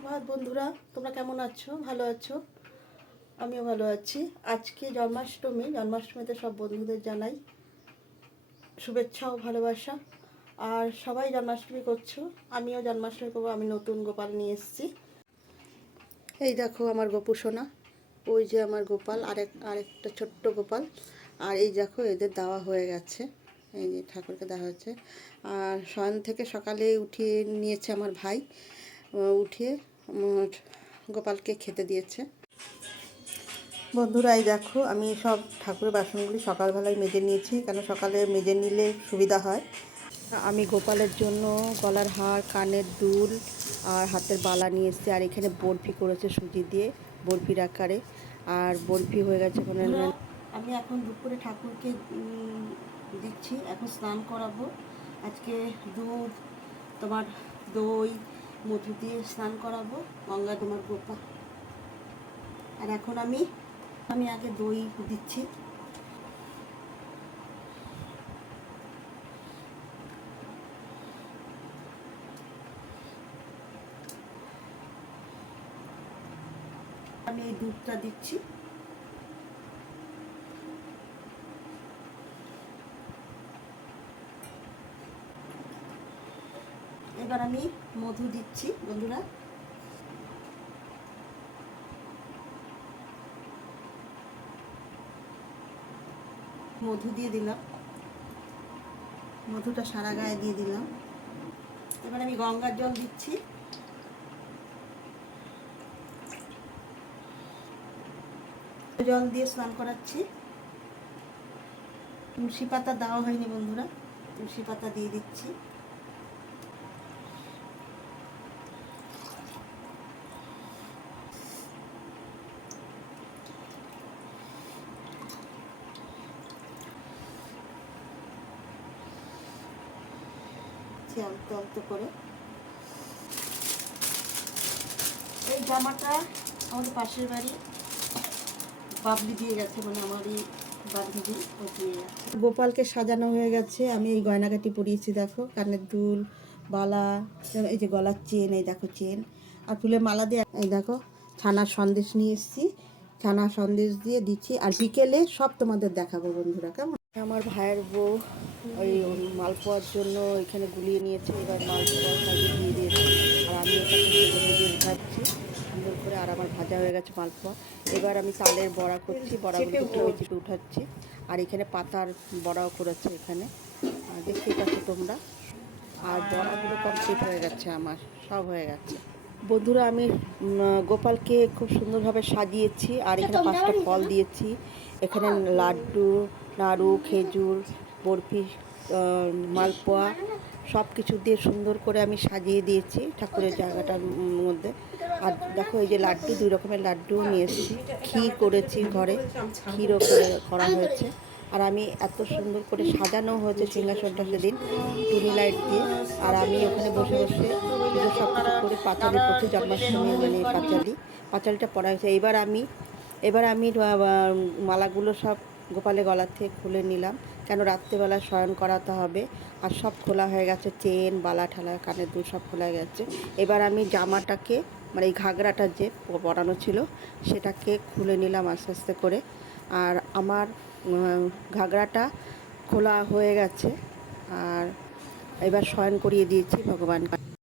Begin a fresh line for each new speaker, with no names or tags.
সুপ্রভাত বন্ধুরা, তোমরা কেমন আছো? ভালো আছো? আমিও ভালো আছি। আজকে জন্মাষ্টমী, জন্মাষ্টমীতে সব বন্ধুদের জানাই শুভেচ্ছা ও ভালোবাসা। আর সবাই জন্মাষ্টমী করছ, আমিও জন্মাষ্টমী করব, আমি নতুন গোপাল নিয়ে এসেছি। এই দেখো আমার গোপু সোনা, ওই যে আমার গোপাল, আরেক, আরেকটা ছোট্ট গোপাল। আর এই দেখো এদের দেওয়া হয়ে গেছে, এই যে ঠাকুরকে দেওয়া হচ্ছে আর শয়ন থেকে সকালে উঠিয়ে নিয়েছে আমার ভাই। উঠিয়ে গোপালকে খেতে দিয়েছে। বন্ধুরা এই দেখো আমি সব ঠাকুরের বাসনগুলি সকালবেলায় মেজে নিয়েছি কেন সকালে মেজে নিলে সুবিধা হয়? আমি গোপালের জন্য গলার হার কানের দুল আর হাতের বালা নিয়ে এসেছি আর এখানে বরফি করেছে সুজি দিয়ে বরফির আকারে আর বরফি হয়ে গেছে ওখানে আমি এখন দুপুরে ঠাকুরকে দিচ্ছি এখন স্নান করাবো। আজকে দুধ তোমার দই মধু দিয়ে স্নান করাবো, গঙ্গা তোমার গোপা আর এখন আমি আমি আগে দই দিচ্ছি। আমি এই দুধটা দিচ্ছি। এবার আমি মধু দিচ্ছি, বন্ধুরা। মধু দিয়ে দিলাম। মধুটা সারা গায়ে দিয়ে দিলাম। এবার আমি গঙ্গার জল দিচ্ছি। জল দিয়ে স্নান করাচ্ছি। তুলসী পাতা দেওয়া হয়নি, বন্ধুরা। তুলসী পাতা দিয়ে দিচ্ছি। দিচ্ছি আলতো আলতো করে। এই জামাটা আমাদের পাশের বাড়ি। বাবলি দিয়ে গেছে মানে আমারই দিয়ে গেছে। গোপালকে সাজানো হয়ে গেছে। আমি এই গয়নাগাটি পরিয়েছি, দেখো, কানের দুল, বালা, এই যে গলার চেন, এই দেখো চেন। আর ফুলের মালা দিয়ে, এই দেখো, ছানার সন্দেশ নিয়ে এসেছি। ছানা সন্দেশ দিয়ে দিচ্ছি। আর বিকেলে সব তোমাদের দেখাবো বন্ধুরা, কেমন? আমার ভাইয়ের বউ ওই মালপোয়ার জন্য এখানে গুলিয়ে নিয়েছে এবার মালপোয়া সাজিয়ে দিয়ে দিয়েছে। আর আমি ওটাকে ভেজে উঠাচ্ছি। সুন্দর করে আর আমার ভাজা হয়ে গেছে মালপোয়া এবার আমি তালের বড়া করছি বড়াগুলো চেপে চেপে উঠাচ্ছি। আর এখানে পাতার বড়াও করেছে এখানে। আর দেখতেই পাচ্ছ তোমরা। আর বড়াগুলো কমপ্লিট হয়ে গেছে আমার সব হয়ে গেছে। বন্ধুরা আমি গোপালকে খুব সুন্দরভাবে সাজিয়েছি। আর এখানে পাঁচটা ফল দিয়েছি। এখানে লাড্ডু নাড়ু খেজুর বরফি মালপোয়া সব কিছু দিয়ে সুন্দর করে আমি সাজিয়ে দিয়েছি ঠাকুরের জায়গাটার মধ্যে। আর দেখো এই যে লাড্ডু, দুই রকমের লাড্ডুও নিয়ে এসেছি। ক্ষীর করেছি ঘরে, ক্ষীরও করে করা হয়েছে। আর আমি এত সুন্দর করে সাজানো হয়েছে সিংহাসনটা সেদিন, টুনি লাইট দিয়ে। আর আমি ওখানে বসে বসে সব কিছু করে পাঁচালি করছি, জন্মাষ্টমী মানে পাঁচালি। পাঁচালিটা পড়া হয়েছে। এবার আমি এবার আমি মালাগুলো সব গোপালের গলার থেকে খুলে নিলাম। কেন রাত্রেবেলা শয়ন করাতে হবে? আর সব খোলা হয়ে গেছে, চেন, বালা ঠালা, কানের দুল সব খোলা হয়ে গেছে। এবার আমি জামাটাকে মানে এই ঘাগরাটা যে পরানো ছিল, সেটাকে খুলে নিলাম আস্তে আস্তে করে। আর আমার ঘাগরাটা খোলা হয়ে গেছে। আর এবার শয়ন করিয়ে দিয়েছি ভগবানকে।